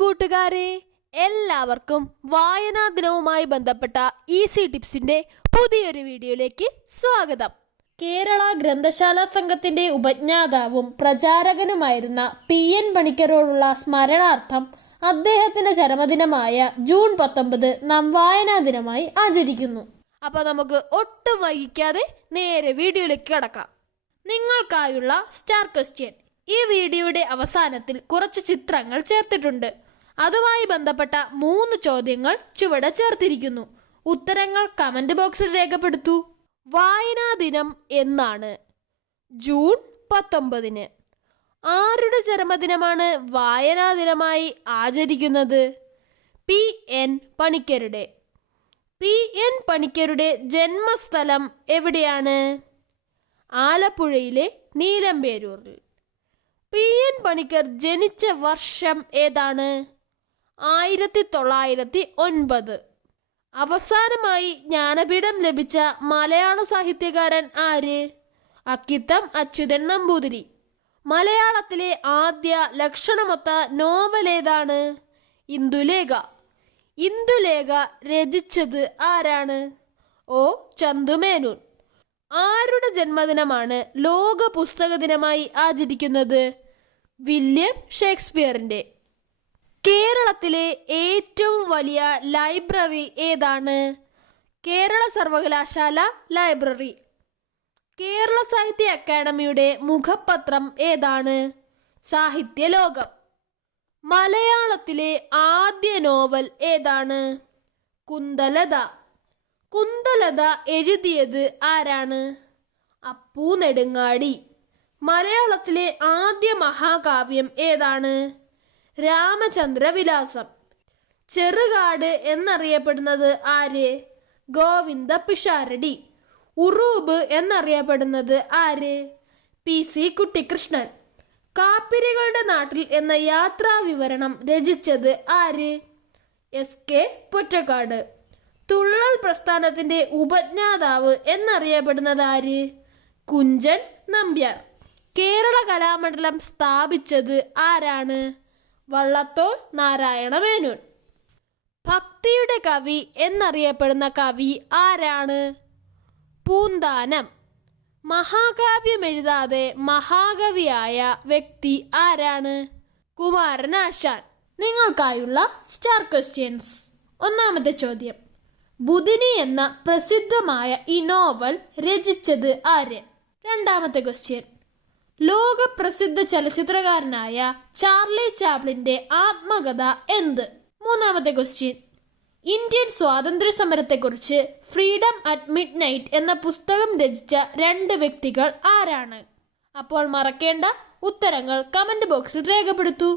കൂട്ടുകാരെ, എല്ലാവർക്കും വായനാ ദിനവുമായി ബന്ധപ്പെട്ട ഈസി ടിപ്സിന്റെ പുതിയൊരു വീഡിയോയിലേക്ക് സ്വാഗതം. കേരള ഗ്രന്ഥശാല സംഘത്തിന്റെ ഉപജ്ഞാതാവും പ്രചാരകനുമായിരുന്ന PN പണിക്കരോടുള്ള സ്മരണാർത്ഥം അദ്ദേഹത്തിന്റെ ചരമദിനമായ ജൂൺ 19 നാം വായനാ ദിനമായി ആചരിക്കുന്നു. അപ്പോൾ നമുക്ക് ഒട്ടും വൈകിക്കാതെ നേരെ വീഡിയോയിലേക്ക് കടക്കാം. നിങ്ങൾക്കായുള്ള സ്റ്റാർ ക്വസ്റ്റ്യൻ. ഈ വീഡിയോയുടെ അവസാനത്തിൽ കുറച്ച് ചിത്രങ്ങൾ ചേർത്തിട്ടുണ്ട്. അതുമായി ബന്ധപ്പെട്ട 3 ചോദ്യങ്ങൾ ചുവടെ ചേർത്തിരിക്കുന്നു. ഉത്തരങ്ങൾ കമന്റ് ബോക്സിൽ രേഖപ്പെടുത്തൂ. വായനാ ദിനം എന്നാണ്? ജൂൺ 19. ആരുടെ ചരമദിനമാണ് വായനാ ദിനമായി ആചരിക്കുന്നത്? PN പണിക്കരുടെ. PN പണിക്കരുടെ ജന്മസ്ഥലം എവിടെയാണ്? ആലപ്പുഴയിലെ നീലമ്പേരൂരിൽ. PN പണിക്കർ ജനിച്ച വർഷം ഏതാണ്? 1909. അവസാനമായി ജ്ഞാനപീഠം ലഭിച്ച മലയാള സാഹിത്യകാരൻ ആര്? അക്കിത്തം അച്യുതൻ നമ്പൂതിരി. മലയാളത്തിലെ ആദ്യ ലക്ഷണമൊത്ത നോവൽ ഏതാണ്? ഇന്ദുലേഖ. ഇന്ദുലേഖ രചിച്ചത് ആരാണ്? O. ചന്തുമേനോൻ. ആരുടെ ജന്മദിനമാണ് ലോക പുസ്തക ദിനമായി ആചരിക്കുന്നത്? വില്യം ഷേക്സ്പിയറിന്റെ. കേരളത്തിലെ ഏറ്റവും വലിയ ലൈബ്രറി ഏതാണ്? കേരള സർവകലാശാല ലൈബ്രറി. കേരള സാഹിത്യ അക്കാദമിയുടെ മുഖപത്രം ഏതാണ്? സാഹിത്യലോകം. മലയാളത്തിലെ ആദ്യ നോവൽ ഏതാണ്? കുന്തലത. കുന്തലത എഴുതിയത് ആരാണ്? അപ്പു നെടുങ്ങാടി. മലയാളത്തിലെ ആദ്യ മഹാകാവ്യം ഏതാണ്? രാമചന്ദ്രവിലാസം. ചെറുകാട് എന്നറിയപ്പെടുന്നത് ആര്? ഗോവിന്ദ പിഷാരടി. ഉറൂബ് എന്നറിയപ്പെടുന്നത് ആര്? PC കുട്ടിക്കൃഷ്ണൻ. കാപ്പിരികളുടെ നാട്ടിൽ എന്ന യാത്രാ വിവരണം രചിച്ചത് ആര്? SK പൊറ്റക്കാട്. തുള്ളൽ പ്രസ്ഥാനത്തിന്റെ ഉപജ്ഞാതാവ് എന്നറിയപ്പെടുന്നത് ആര്? കുഞ്ചൻ നമ്പ്യാർ. കേരള കലാമണ്ഡലം സ്ഥാപിച്ചത് ആരാണ്? വള്ളത്തോൾ നാരായണ മേനോൻ. ഭക്തിയുടെ കവി എന്നറിയപ്പെടുന്ന കവി ആരാണ്? പൂന്താനം. മഹാകാവ്യം എഴുതാതെ മഹാകവിയായ വ്യക്തി ആരാണ്? കുമാരനാശാൻ. നിങ്ങൾക്കായുള്ള സ്റ്റാർ ക്വസ്റ്റ്യൻസ്. ഒന്നാമത്തെ ചോദ്യം. ബുധിനി എന്ന പ്രസിദ്ധമായ ഈ നോവൽ രചിച്ചത് ആര്? രണ്ടാമത്തെ ക്വസ്റ്റ്യൻ. ലോക പ്രസിദ്ധ ചലച്ചിത്രകാരനായ ചാർലി ചാപ്ലിന്റെ ആത്മകഥ എന്ത്? മൂന്നാമത്തെ ക്വസ്റ്റ്യൻ. ഇന്ത്യൻ സ്വാതന്ത്ര്യ സമരത്തെക്കുറിച്ച് ഫ്രീഡം അറ്റ് മിഡ് നൈറ്റ് എന്ന പുസ്തകം രചിച്ച 2 വ്യക്തികൾ ആരാണ്? അപ്പോൾ മറക്കേണ്ട, ഉത്തരങ്ങൾ കമന്റ് ബോക്സിൽ രേഖപ്പെടുത്തൂ.